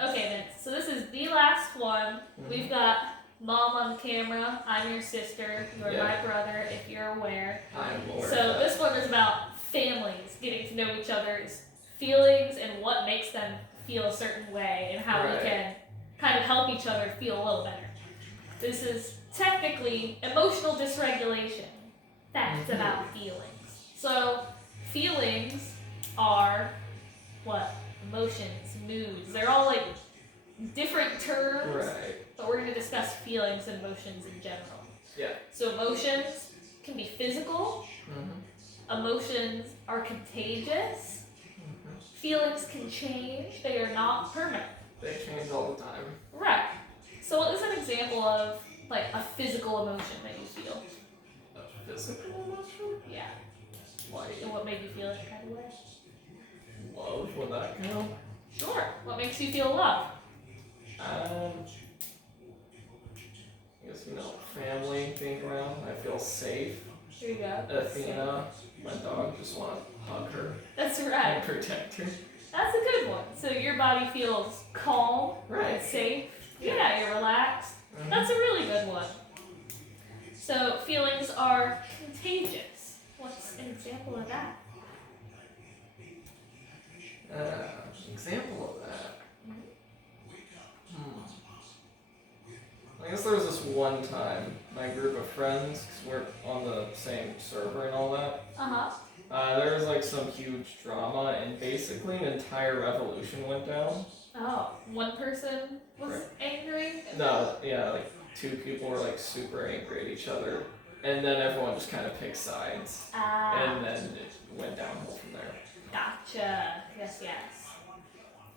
Okay, Vince. So this is the last one. We've got Mom on camera. I'm your sister. You're my brother, if you're aware. I'm aware. So this one is about families getting to know each other's feelings and what makes them feel a certain way and how we can kind of help each other feel a little better. This is technically emotional dysregulation. Facts about feelings. So feelings are what? Emotions, moods. They're all like different terms. Right. But we're going to discuss feelings and emotions in general. Yeah. So emotions can be physical. Emotions are contagious. Feelings can change. They are not permanent. They change all the time. Right. So what is an example of like a physical emotion that you feel? A physical emotion? Yeah. Like And what made you feel that kind of way? love, would that count? Sure. What makes you feel love? I guess, family being around. I feel safe. Here you go. Athena, my dog, just want to hug her That's and right. protect her. That's a good one. So your body feels calm and safe. Yeah, you're relaxed. That's a really good one. So feelings are contagious. What's an example of that? Example of that. I guess there was this one time, my group of friends, because we're on the same server and all that, there was like some huge drama and basically an entire revolution went down. Oh, one person was angry? No, yeah, like two people were like super angry at each other. And then everyone just kind of picked sides. And then it went downhill from there. Gotcha. Yes.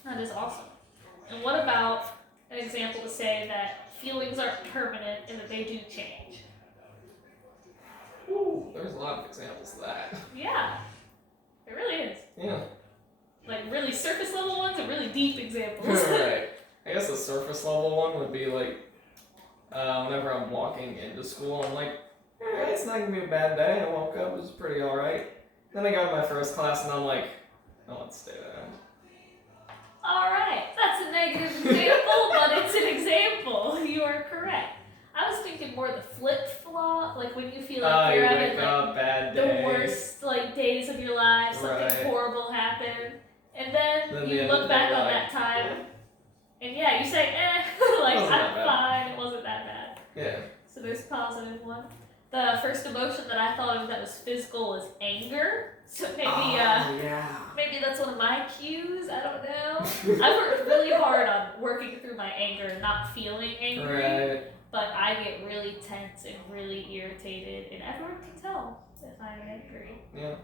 That is awesome. And what about an example to say that feelings aren't permanent and that they do change? Ooh, there's a lot of examples of that. Yeah, it really is. Yeah. Like really surface level ones and really deep examples. Right. I guess the surface level one would be like, whenever I'm walking into school, I'm like, it's not gonna be a bad day. I woke up, it was pretty alright. Then I got to my first class and I'm like, I want to stay there. Alright, that's a negative example, but it's an example. You are correct. I was thinking more the flip-flop, like when you feel like you're having the worst days of your life, something horrible happened, and then you look back on that time, and yeah, you say, I'm fine, it wasn't that bad. Yeah. So there's a positive one. The first emotion that I thought of that was physical was anger. So maybe that's one of my cues. I don't know. I worked really hard on working through my anger and not feeling angry. But I get really tense and really irritated, and everyone can tell if I'm angry. Yeah.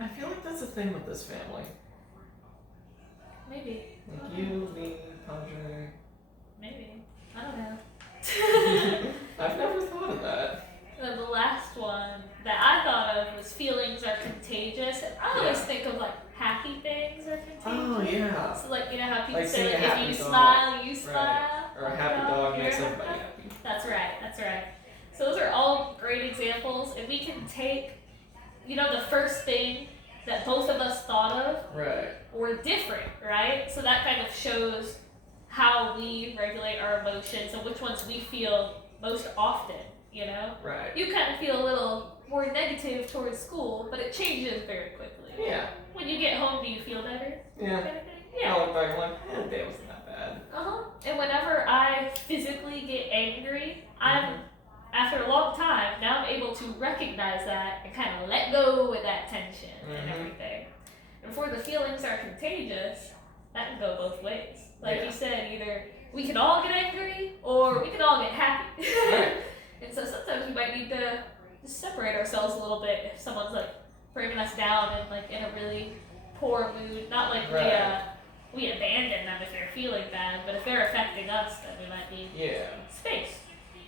I feel like that's a thing with this family. Maybe. Like you, me, Padre. Maybe. I don't know. I've never thought of that. And the last one that I thought of was feelings are contagious. And I always think of happy things are contagious. Oh, yeah. So how people say if you smile, you smile. Right. Or a happy dog makes everybody happy. That's right. So those are all great examples. And we can take, the first thing that both of us thought of were different, right? So that kind of shows how we regulate our emotions and which ones we feel most often. Right. You kind of feel a little more negative towards school, but it changes very quickly. Yeah. When you get home, do you feel better? Yeah. Kind of thing? Yeah. I look back and I'm like, that day wasn't that bad. And whenever I physically get angry, after a long time, now I'm able to recognize that and kind of let go with that tension and everything. And for the feelings are contagious, that can go both ways. Like you said, either we can all get angry or we can all get happy. Right. And so sometimes we might need to just separate ourselves a little bit if someone's bringing us down and in a really poor mood. Not we abandon them if they're feeling bad, but if they're affecting us, then we might need space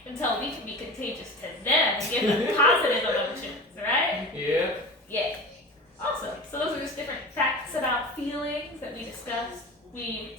until we can be contagious to them and give them positive emotions, right? Yeah. Yeah. Awesome. So those are just different facts about feelings that we discussed. We